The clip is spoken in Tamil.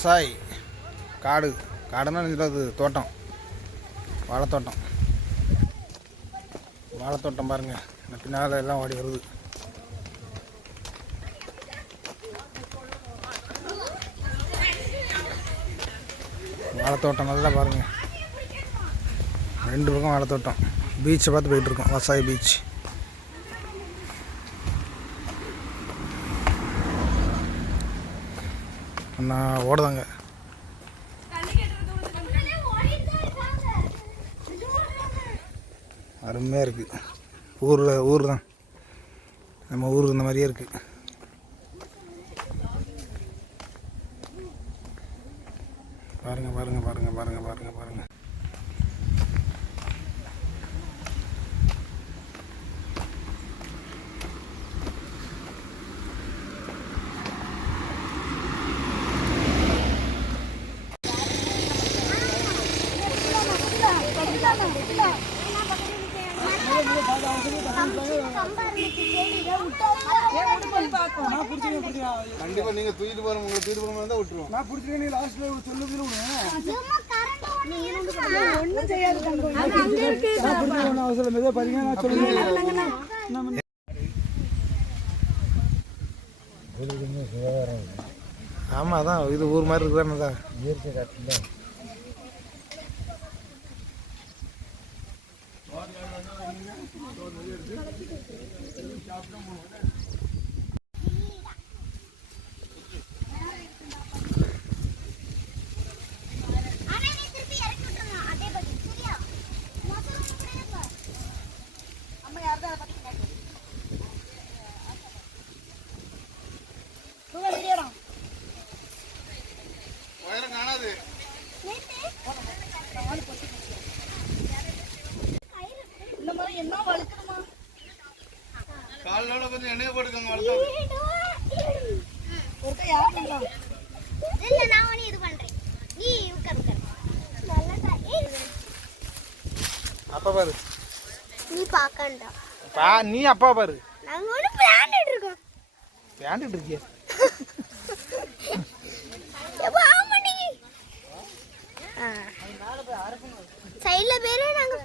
விவசாய். காடு. காடுன்னா அது தோட்டம். வாழைத்தோட்டம். வாழைத்தோட்டம் பாருங்கள் இந்த பின்னால் எல்லாம் ஓடி வருது. வாழைத்தோட்டம் நல்லா பாருங்கள் ரெண்டு பக்கம் வாழைத்தோட்டம். பீச்சை பார்த்து போயிட்டுருக்கோம் விவசாய வசாய் பீச் அண்ணா ஓடுதாங்க. அருமையாக இருக்குது ஊரில் ஊர் தான். நம்ம ஊர் இந்த மாதிரியே இருக்குது பாருங்கள் பாருங்கள் பாருங்கள் பாருங்கள் பாருங்கள் பாருங்கள் கண்டிப்பா நீங்க தூக்கிட்டு போற உங்களை தூக்கிட்டு போற மாதிரி தான் விட்டுருவோம். நான் பிடிச்சிருக்கேன் நீ லாஸ்ட்ல சொல்லு ஒண்ணும் செய்யாது அவசரம் ஏதோ பாருங்க நான் சொல்லுங்க ஆமாம் அதான் இது ஊர் மாதிரி இருக்குதானே தான். இயற்கை காட்டுல और यार ना ये तो नहीं है காலோட கொஞ்சம் எண்ணெய் போட்டுக்கோங்க ஒருக்கா நான் ஒண்ணு இது பண்றேன். நீ உட்கார் உட்கார். அப்பா பாரு. நீ பாக்கண்டா பா நீ அப்பா பாரு. நாங்க ஒண்ணு பிளான்ட் இருக்கோம். பிளான்ட் இருக்கியா. எப்போ ஆ. மாட்டீங்க பேரு நாங்க